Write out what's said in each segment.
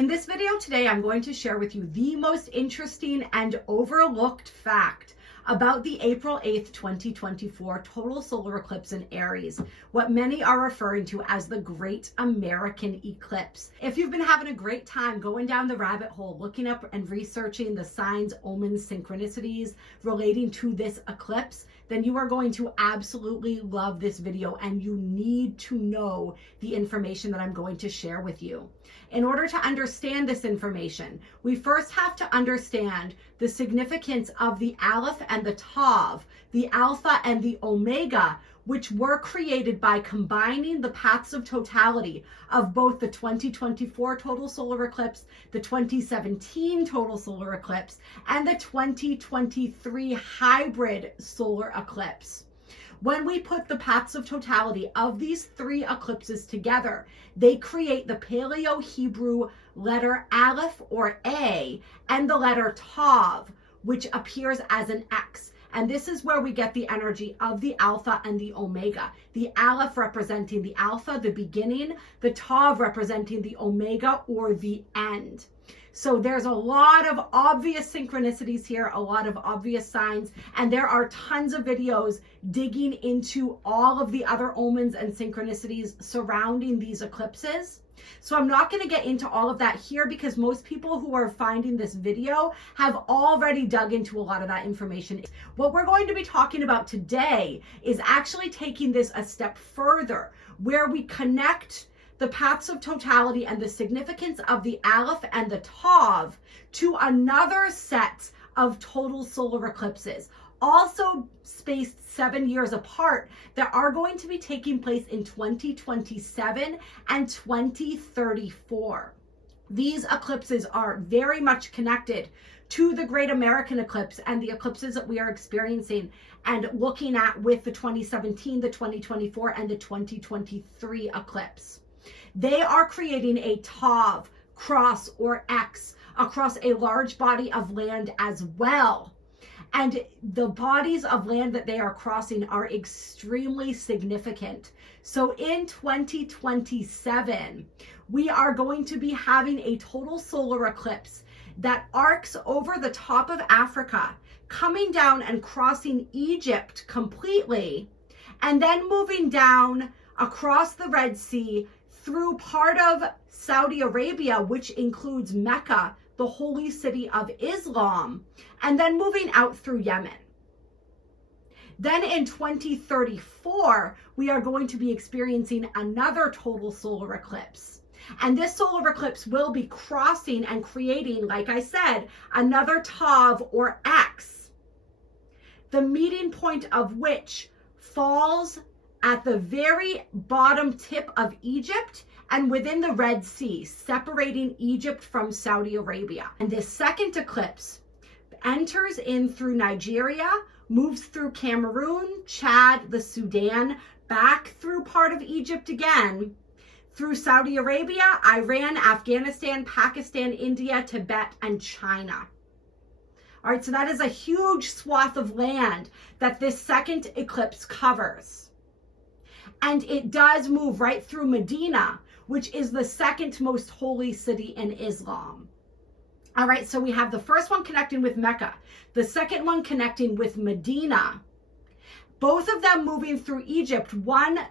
In this video today, I'm going to share with you the most interesting and overlooked fact about the April 8th, 2024 total solar eclipse in Aries, what many are referring to as the Great American Eclipse. If you've been having a great time going down the rabbit hole, looking up and researching the signs, omens, synchronicities relating to this eclipse, then you are going to absolutely love this video and you need to know the information that I'm going to share with you. In order to understand this information, we first have to understand the significance of the Aleph and the Tav, the Alpha and the Omega, which were created by combining the paths of totality of both the 2024 total solar eclipse, the 2017 total solar eclipse, and the 2023 hybrid solar eclipse. When we put the paths of totality of these three eclipses together, they create the Paleo-Hebrew letter Aleph or A and the letter Tav, which appears as an X. And this is where we get the energy of the Alpha and the Omega. The Aleph representing the Alpha, the beginning, the Tav representing the Omega or the end. So there's a lot of obvious synchronicities here, a lot of obvious signs, and there are tons of videos digging into all of the other omens and synchronicities surrounding these eclipses. So I'm not going to get into all of that here because most people who are finding this video have already dug into a lot of that information. What we're going to be talking about today is actually taking this a step further, where we connect the paths of totality and the significance of the Aleph and the Tav to another set of total solar eclipses, also spaced 7 years apart, that are going to be taking place in 2027 and 2034. These eclipses are very much connected to the Great American Eclipse and the eclipses that we are experiencing and looking at with the 2017, the 2024, and the 2023 eclipse. They are creating a Tav, cross, or X across a large body of land as well. And the bodies of land that they are crossing are extremely significant. So in 2027, we are going to be having a total solar eclipse that arcs over the top of Africa, coming down and crossing Egypt completely, and then moving down across the Red Sea through part of Saudi Arabia, which includes Mecca, the holy city of Islam, and then moving out through Yemen. Then in 2034, we are going to be experiencing another total solar eclipse. And this solar eclipse will be crossing and creating, like I said, another Tav or X, the meeting point of which falls at the very bottom tip of Egypt and within the Red Sea, separating Egypt from Saudi Arabia. And this second eclipse enters in through Nigeria, moves through Cameroon, Chad, the Sudan, back through part of Egypt again, through Saudi Arabia, Iran, Afghanistan, Pakistan, India, Tibet, and China. All right, so that is a huge swath of land that this second eclipse covers. And it does move right through Medina, which is the second most holy city in Islam. All right, so we have the first one connecting with Mecca, the second one connecting with Medina, both of them moving through Egypt.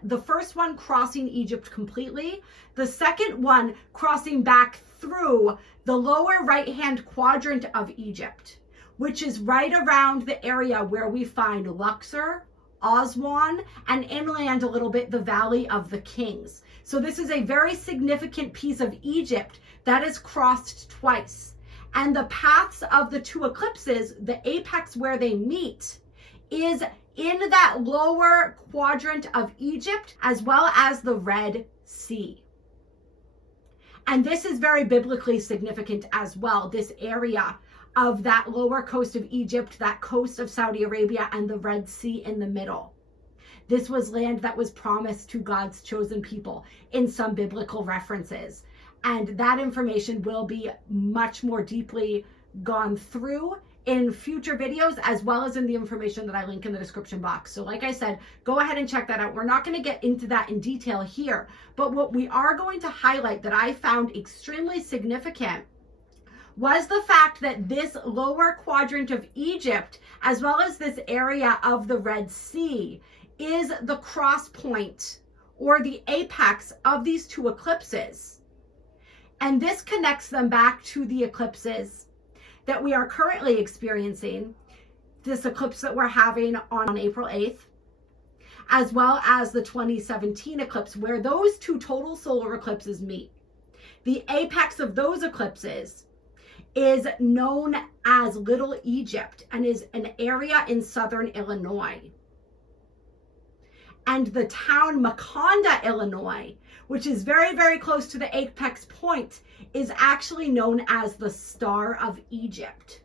The first one crossing Egypt completely, the second one crossing back through the lower right-hand quadrant of Egypt, which is right around the area where we find Luxor, Aswan, and inland a little bit, the Valley of the Kings. So this is a very significant piece of Egypt that is crossed twice. And the paths of the two eclipses, the apex where they meet, is in that lower quadrant of Egypt, as well as the Red Sea. And this is very biblically significant as well, this area of that lower coast of Egypt, that coast of Saudi Arabia, and the Red Sea in the middle. This was land that was promised to God's chosen people in some biblical references. And that information will be much more deeply gone through in future videos, as well as in the information that I link in the description box. So like I said, go ahead and check that out. We're not going to get into that in detail here, but what we are going to highlight that I found extremely significant was the fact that this lower quadrant of Egypt, as well as this area of the Red Sea, is the cross point or the apex of these two eclipses. And this connects them back to the eclipses that we are currently experiencing, this eclipse that we're having on April 8th, as well as the 2017 eclipse, where those two total solar eclipses meet. The apex of those eclipses is known as Little Egypt and is an area in southern Illinois. And the town Maconda, Illinois, which is very, very close to the apex point, is actually known as the Star of Egypt.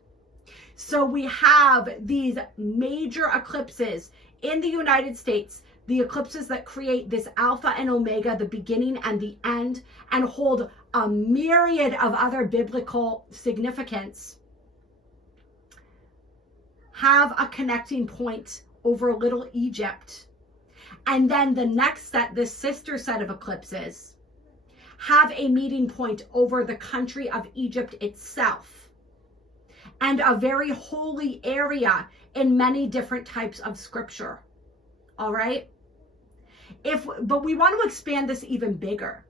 So we have these major eclipses in the United States, the eclipses that create this Alpha and Omega, the beginning and the end, and hold a myriad of other biblical significance, have a connecting point over Little Egypt. And then the next set, this sister set of eclipses, have a meeting point over the country of Egypt itself and a very holy area in many different types of scripture. All right? But we want to expand this even bigger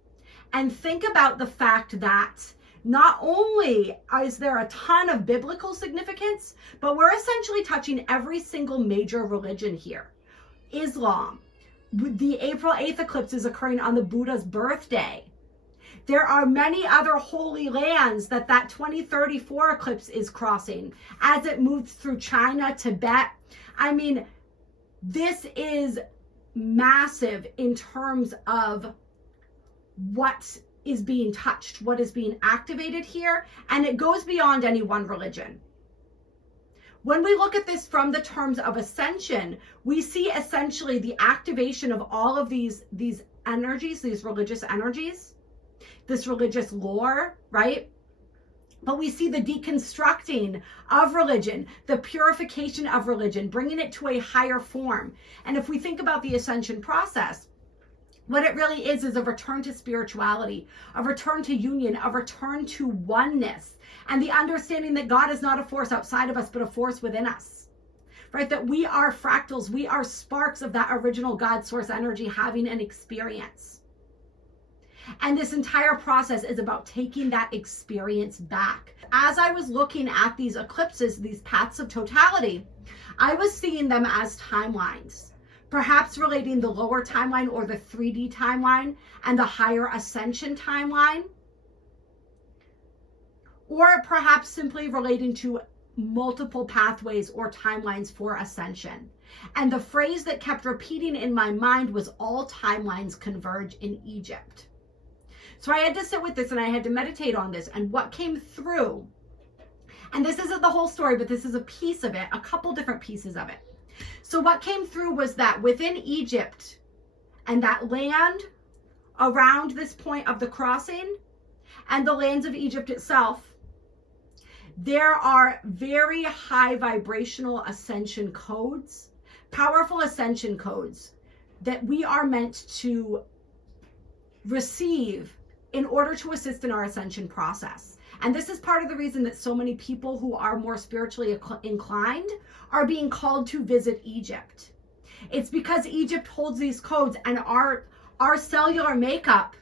and think about the fact that not only is there a ton of biblical significance, but we're essentially touching every single major religion here. Islam, the April 8th eclipse is occurring on the Buddha's birthday. There are many other holy lands that 2034 eclipse is crossing as it moves through China, Tibet. I mean, this is massive in terms of what is being touched, what is being activated here, and it goes beyond any one religion. When we look at this from the terms of ascension, we see essentially the activation of all of these energies, these religious energies, this religious lore, right? But we see the deconstructing of religion, the purification of religion, bringing it to a higher form. And if we think about the ascension process, what it really is a return to spirituality, a return to union, a return to oneness, and the understanding that God is not a force outside of us, but a force within us, right? That we are fractals, we are sparks of that original God source energy having an experience. And this entire process is about taking that experience back. As I was looking at these eclipses, these paths of totality, I was seeing them as timelines, perhaps relating the lower timeline or the 3D timeline and the higher ascension timeline, or perhaps simply relating to multiple pathways or timelines for ascension. And the phrase that kept repeating in my mind was all timelines converge in Egypt. So I had to sit with this and I had to meditate on this, and what came through, and this isn't the whole story, but this is a piece of it, a couple different pieces of it. So what came through was that within Egypt and that land around this point of the crossing and the lands of Egypt itself, there are very high vibrational ascension codes, powerful ascension codes that we are meant to receive in order to assist in our ascension process. And this is part of the reason that so many people who are more spiritually inclined are being called to visit Egypt. It's because Egypt holds these codes, and our cellular makeup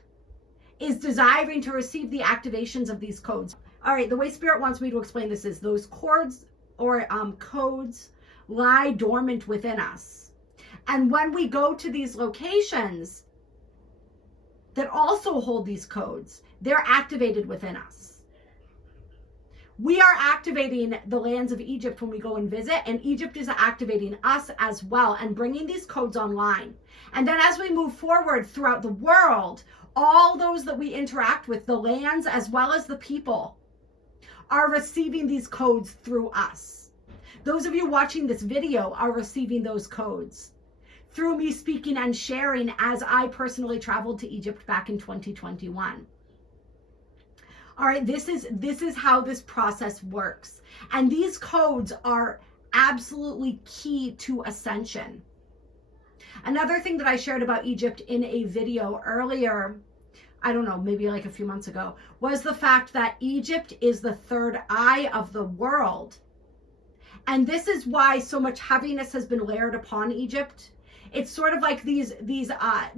is desiring to receive the activations of these codes. All right, the way Spirit wants me to explain this is those chords or codes lie dormant within us. And when we go to these locations that also hold these codes, they're activated within us. We are activating the lands of Egypt when we go and visit, and Egypt is activating us as well and bringing these codes online. And then as we move forward throughout the world, all those that we interact with, the lands as well as the people, are receiving these codes through us. Those of you watching this video are receiving those codes through me speaking and sharing as I personally traveled to Egypt back in 2021. All right, this is how this process works. And these codes are absolutely key to ascension. Another thing that I shared about Egypt in a video earlier, I don't know, maybe like a few months ago, was the fact that Egypt is the third eye of the world. And this is why so much heaviness has been layered upon Egypt. It's sort of like these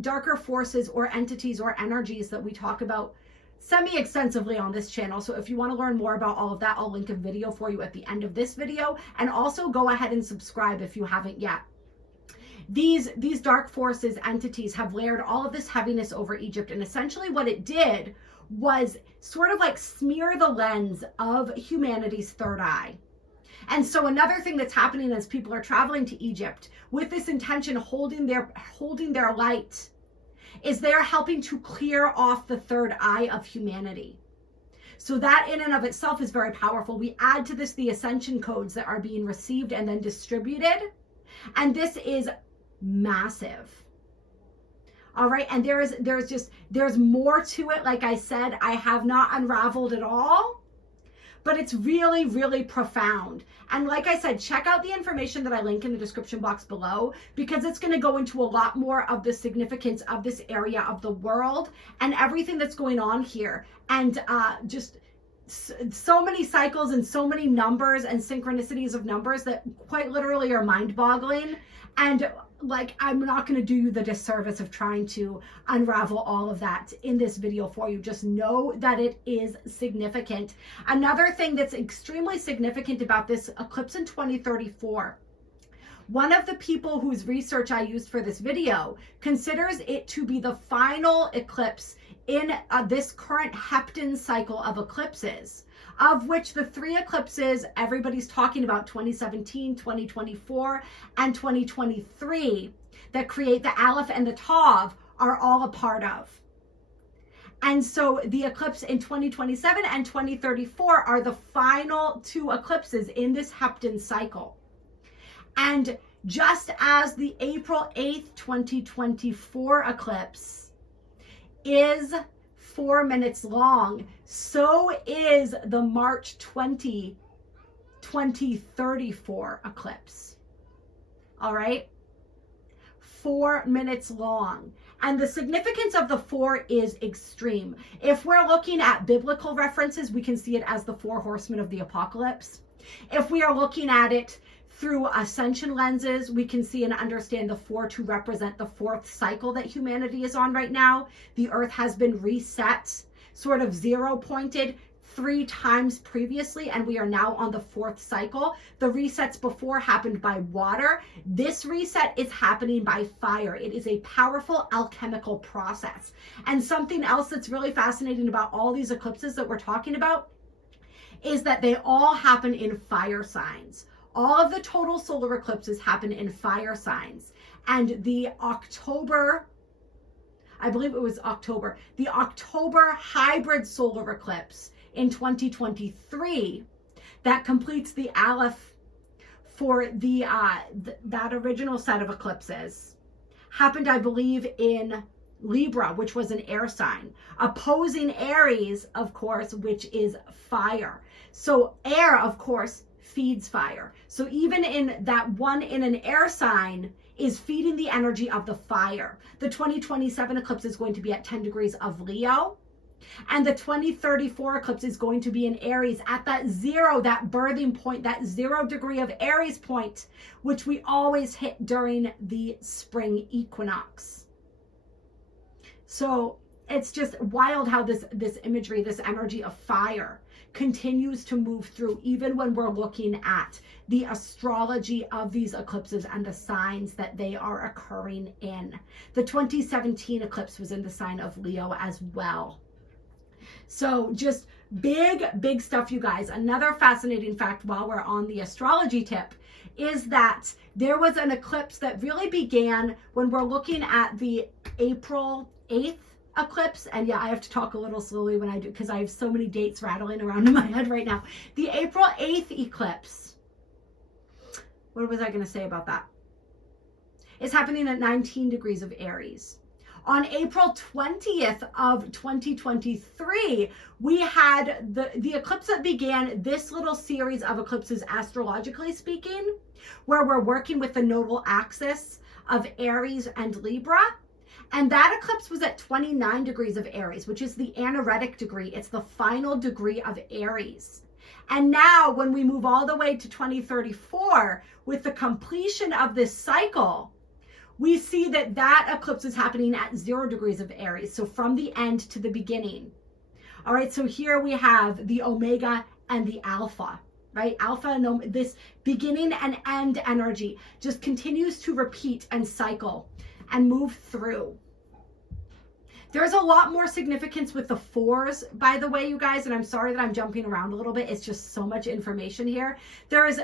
darker forces or entities or energies that we talk about semi-extensively on this channel. So if you want to learn more about all of that, I'll link a video for you at the end of this video. And also go ahead and subscribe if you haven't yet. These dark forces, entities, have layered all of this heaviness over Egypt. And essentially what it did was sort of like smear the lens of humanity's third eye. And so another thing that's happening as people are traveling to Egypt with this intention, holding their light, is they're helping to clear off the third eye of humanity. So that in and of itself is very powerful. We add to this the ascension codes that are being received and then distributed. And this is massive. All right. And there's more to it. Like I said, I have not unraveled it all, but it's really, really profound. And like I said, check out the information that I link in the description box below, because it's going to go into a lot more of the significance of this area of the world and everything that's going on here. And just so many cycles and so many numbers and synchronicities of numbers that quite literally are mind-boggling. And like, I'm not going to do you the disservice of trying to unravel all of that in this video for you. Just know that it is significant. Another thing that's extremely significant about this eclipse in 2034, one of the people whose research I used for this video considers it to be the final eclipse in this current Hepton cycle of eclipses, of which the 3 eclipses everybody's talking about, 2017, 2024, and 2023, that create the Aleph and the Tav, are all a part of. And so the eclipse in 2027 and 2034 are the final 2 eclipses in this Hepton cycle. And just as the April 8th, 2024 eclipse is 4 minutes long, so is the March 20, 2034 eclipse. All right? 4 minutes long. And the significance of the 4 is extreme. If we're looking at biblical references, we can see it as the 4 horsemen of the apocalypse. If we are looking at it through ascension lenses, we can see and understand the 4 to represent the 4th cycle that humanity is on right now. The earth has been reset, sort of zero pointed 3 times previously, and we are now on the 4th cycle. The resets before happened by water. This reset is happening by fire. It is a powerful alchemical process. And something else that's really fascinating about all these eclipses that we're talking about is that they all happen in fire signs. All of the total solar eclipses happen in fire signs. And the October, I believe it was October, the October hybrid solar eclipse in 2023 that completes the Aleph for the that original set of eclipses happened, I believe, in Libra, which was an air sign, opposing Aries, of course, which is fire. So air, of course, feeds fire. So even in that one in an air sign is feeding the energy of the fire. The 2027 eclipse is going to be at 10 degrees of Leo. And the 2034 eclipse is going to be in Aries at that 0, that birthing point, that 0 degree of Aries point, which we always hit during the spring equinox. So it's just wild how this imagery, this energy of fire continues to move through, even when we're looking at the astrology of these eclipses and the signs that they are occurring in. The 2017 eclipse was in the sign of Leo as well. So just big stuff, you guys. Another fascinating fact while we're on the astrology tip is that there was an eclipse that really began when we're looking at the April 8th eclipse. And yeah, I have to talk a little slowly when I do, because I have so many dates rattling around in my head right now. The April 8th eclipse, what was I going to say about that? It's happening at 19 degrees of Aries. On April 20th of 2023, we had the eclipse that began this little series of eclipses, astrologically speaking, where we're working with the nodal axis of Aries and Libra. And that eclipse was at 29 degrees of Aries, which is the anaretic degree. It's the final degree of Aries. And now when we move all the way to 2034, with the completion of this cycle, we see that that eclipse is happening at 0 degrees of Aries. So from the end to the beginning. All right, so here we have the Omega and the Alpha, right? Alpha and this beginning and end energy just continues to repeat and cycle and move through. There's a lot more significance with the 4s, by the way, you guys, and I'm sorry that I'm jumping around a little bit. It's just so much information here. There is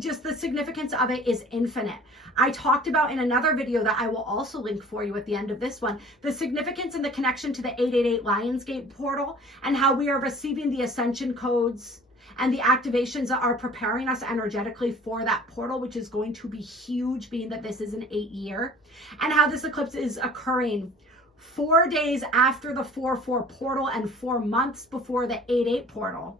just the significance of it is infinite. I talked about in another video that I will also link for you at the end of this one, the significance and the connection to the 888 Lionsgate portal and how we are receiving the ascension codes and the activations that are preparing us energetically for that portal, which is going to be huge, being that this is an 8-year, and how this eclipse is occurring 4 days after the 4-4 portal and 4 months before the 8-8 portal.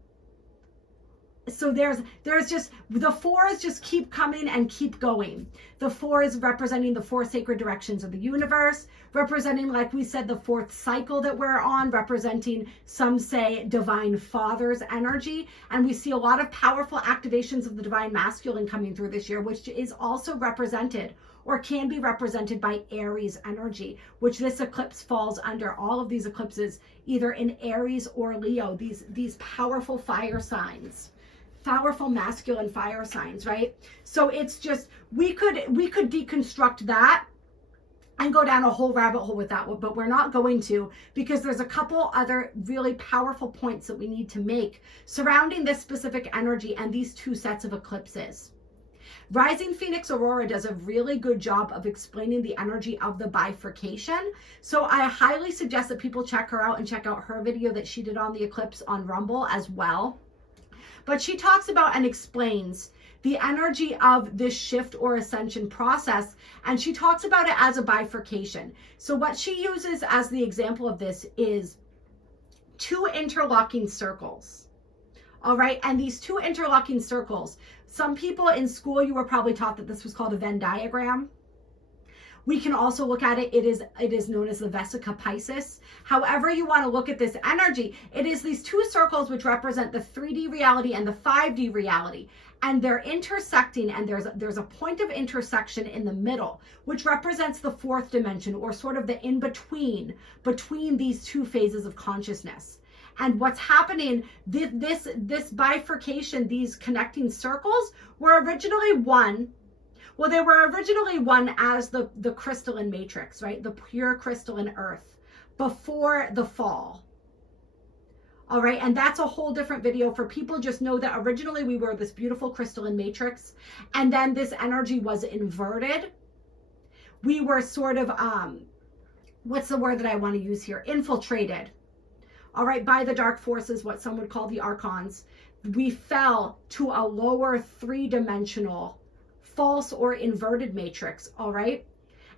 So there's just, the 4s just keep coming and keep going. The 4s representing the 4 sacred directions of the universe, representing, like we said, the 4th cycle that we're on, representing, some say, divine father's energy. And we see a lot of powerful activations of the divine masculine coming through this year, which is also represented or can be represented by Aries energy, which this eclipse falls under. All of these eclipses either in Aries or Leo, these powerful fire signs, powerful masculine fire signs, right? So it's just, we could deconstruct that and go down a whole rabbit hole with that one, but we're not going to, because there's a couple other really powerful points that we need to make surrounding this specific energy and these 2 sets of eclipses. Rising Phoenix Aurora does a really good job of explaining the energy of the bifurcation. So I highly suggest that people check her out and check out her video that she did on the eclipse on Rumble as well. But she talks about and explains the energy of this shift or ascension process, and she talks about it as a bifurcation. So what she uses as the example of this is 2 interlocking circles. All right, and these 2 interlocking circles, some people in school, you were probably taught that this was called a Venn diagram. We can also look at it, it is known as the Vesica Piscis. However you want to look at this energy, it is these 2 circles which represent the 3D reality and the 5D reality. And they're intersecting, and there's a point of intersection in the middle, which represents the 4th dimension, or sort of the in-between, between these 2 phases of consciousness. And what's happening, this bifurcation, these connecting circles were originally one. Well, they were originally one as the crystalline matrix, right? The pure crystalline earth before the fall. All right, and that's a whole different video for people. Just know that originally we were this beautiful crystalline matrix, and then this energy was inverted. We were sort of, what's the word that I want to use here? Infiltrated. All right, by the dark forces, what some would call the archons. We fell to a lower 3-dimensional false or inverted matrix, all right?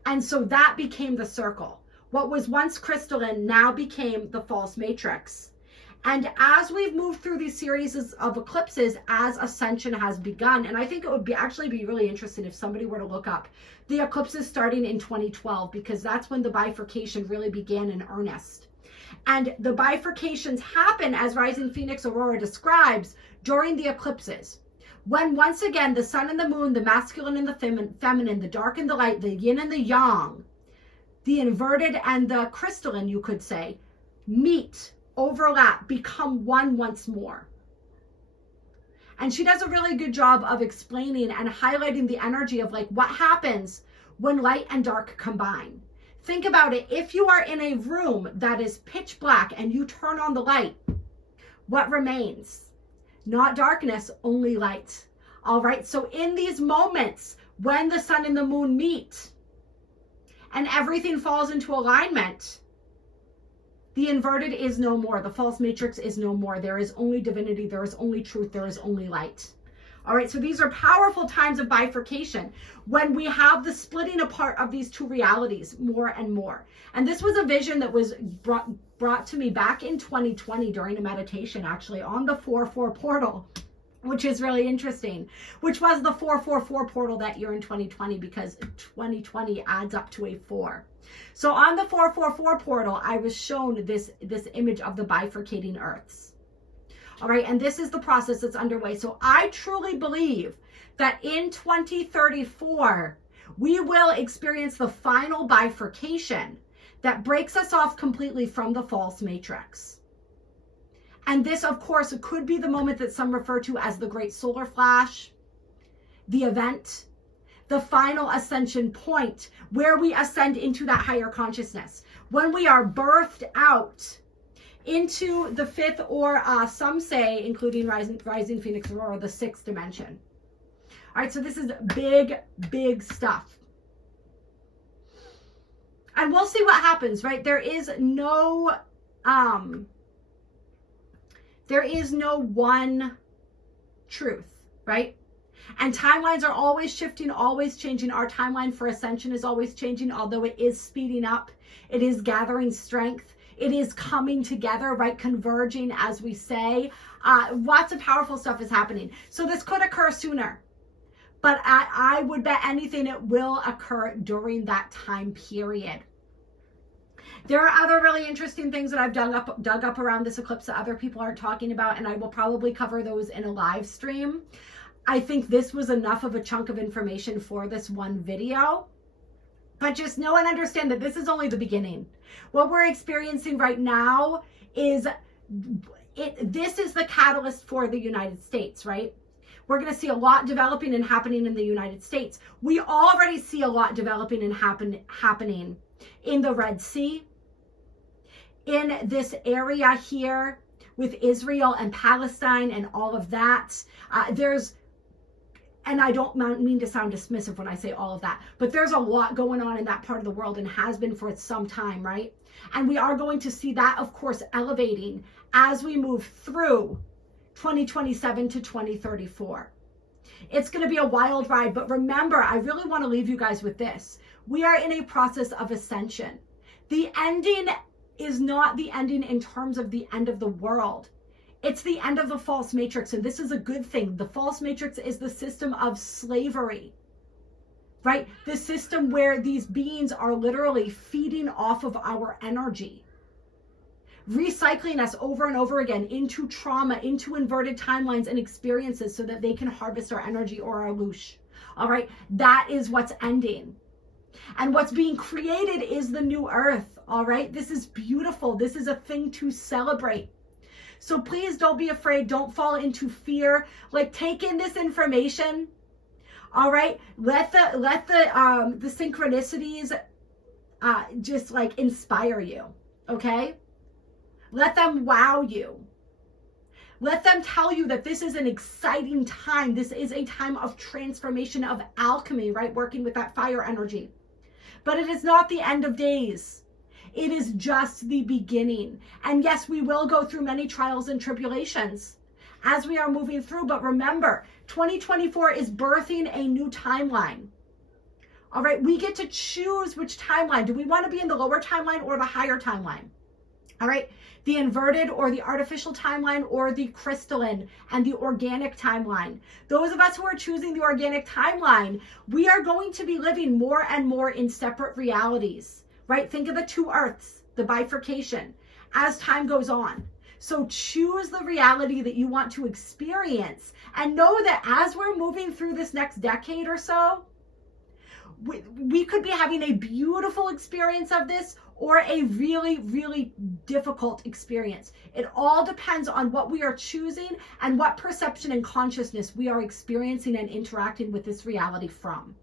And so that became the circle. What was once crystalline now became the false matrix. And as we've moved through these series of eclipses, as ascension has begun, and I think it would actually be really interesting if somebody were to look up the eclipses starting in 2012, because that's when the bifurcation really began in earnest. And the bifurcations happen, as Rising Phoenix Aurora describes, during the eclipses. When once again, the sun and the moon, the masculine and the feminine, the dark and the light, the yin and the yang, the inverted and the crystalline, you could say, meet, overlap, become one once more. And she does a really good job of explaining and highlighting the energy of like what happens when light and dark combine. Think about it. If you are in a room that is pitch black and you turn on the light, what remains? Not darkness, only light. All right. So in these moments when the sun and the moon meet and everything falls into alignment, the inverted is no more. The false matrix is no more. There is only divinity. There is only truth. There is only light. All right, so these are powerful times of bifurcation when we have the splitting apart of these two realities more and more. And this was a vision that was brought to me back in 2020 during a meditation, actually, on the 4-4 portal, which is really interesting, which was the 4-4-4 portal that year in 2020, because 2020 adds up to a 4. So on the 4-4-4 portal, I was shown this image of the bifurcating earths. All right, and this is the process that's underway. So I truly believe that in 2034, we will experience the final bifurcation that breaks us off completely from the false matrix. And this, of course, could be the moment that some refer to as the Great Solar Flash, the event, the final ascension point where we ascend into that higher consciousness, when we are birthed out into the 5th, or some say, including rising Phoenix Aurora, the 6th dimension. All right, so this is big, big stuff. And we'll see what happens, right? There is no one truth, right? And timelines are always shifting, always changing. Our timeline for ascension is always changing, although it is speeding up. It is gathering strength. It is coming together, right? Converging, as we say. Lots of powerful stuff is happening. So this could occur sooner, but I would bet anything it will occur during that time period. There are other really interesting things that I've dug up around this eclipse that other people aren't talking about, and I will probably cover those in a live stream. I think this was enough of a chunk of information for this one video. But just know and understand that this is only the beginning. What we're experiencing right now is this is the catalyst for the United States, right? We're going to see a lot developing and happening in the United States. We already see a lot developing and happening in the Red Sea, in this area here with Israel and Palestine and all of that. And I don't mean to sound dismissive when I say all of that, but there's a lot going on in that part of the world and has been for some time, right? And we are going to see that, of course, elevating as we move through 2027 to 2034. It's going to be a wild ride, but remember, I really want to leave you guys with this. We are in a process of ascension. The ending is not the ending in terms of the end of the world. It's the end of the false matrix, and this is a good thing. The false matrix is the system of slavery, right? The system where these beings are literally feeding off of our energy, recycling us over and over again into trauma, into inverted timelines and experiences so that they can harvest our energy or our loosh. All right, that is what's ending. And what's being created is the new earth, all right? This is beautiful. This is a thing to celebrate. So please don't be afraid. Don't fall into fear. Like, take in this information. All right. Let the synchronicities just like inspire you. Okay. Let them wow you. Let them tell you that this is an exciting time. This is a time of transformation, of alchemy, right? Working with that fire energy. But it is not the end of days. It is just the beginning. And yes, we will go through many trials and tribulations as we are moving through. But remember, 2024 is birthing a new timeline. All right, we get to choose which timeline. Do we want to be in the lower timeline or the higher timeline? All right, the inverted or the artificial timeline, or the crystalline and the organic timeline. Those of us who are choosing the organic timeline, we are going to be living more and more in separate realities. Right? Think of the two earths, the bifurcation, as time goes on. So choose the reality that you want to experience, and know that as we're moving through this next decade or so, we could be having a beautiful experience of this, or a really, really difficult experience. It all depends on what we are choosing and what perception and consciousness we are experiencing and interacting with this reality from.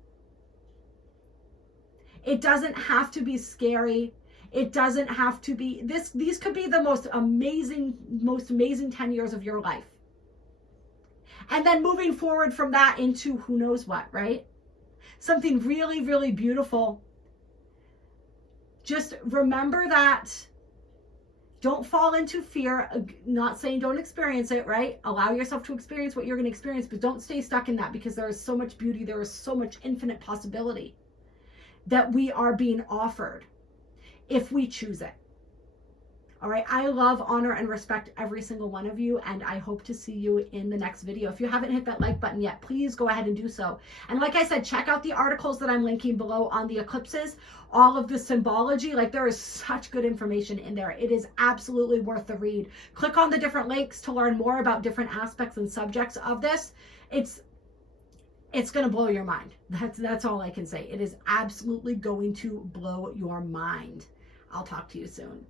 It doesn't have to be scary. It doesn't have to be this. These could be the most amazing 10 years of your life. And then moving forward from that into who knows what, right? Something really, really beautiful. Just remember that Don't fall into fear. Not saying don't experience it, right? Allow yourself to experience what you're going to experience, but don't stay stuck in that, because there is so much beauty. There is so much infinite possibility that we are being offered if we choose it. All right. I love, honor, and respect every single one of you, and I hope to see you in the next video. If you haven't hit that like button yet, please go ahead and do so. And like I said, check out the articles that I'm linking below on the eclipses, all of the symbology. Like, there is such good information in there. It is absolutely worth the read. Click on the different links to learn more about different aspects and subjects of this. It's going to blow your mind. That's all I can say. It is absolutely going to blow your mind. I'll talk to you soon.